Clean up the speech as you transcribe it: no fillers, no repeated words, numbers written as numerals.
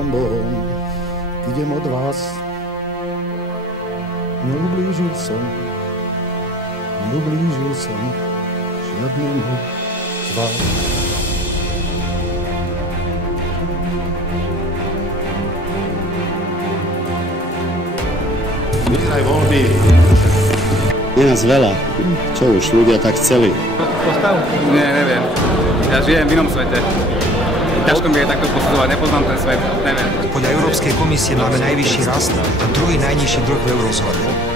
Pánom Bohom idem od vás. Neublížil som žiadnemu z vás. Vyhraj voľby. Je nás veľa. Čo už, ľudia tak chceli. Postav? Nie, neviem. Ja žijem v inom svete. Ťažko mi je takto posudzovať, nepoznám ten svet, neviem. Podľa Európskej komisie máme najvyšší rast a druhý najnižší dlh v eurozóne.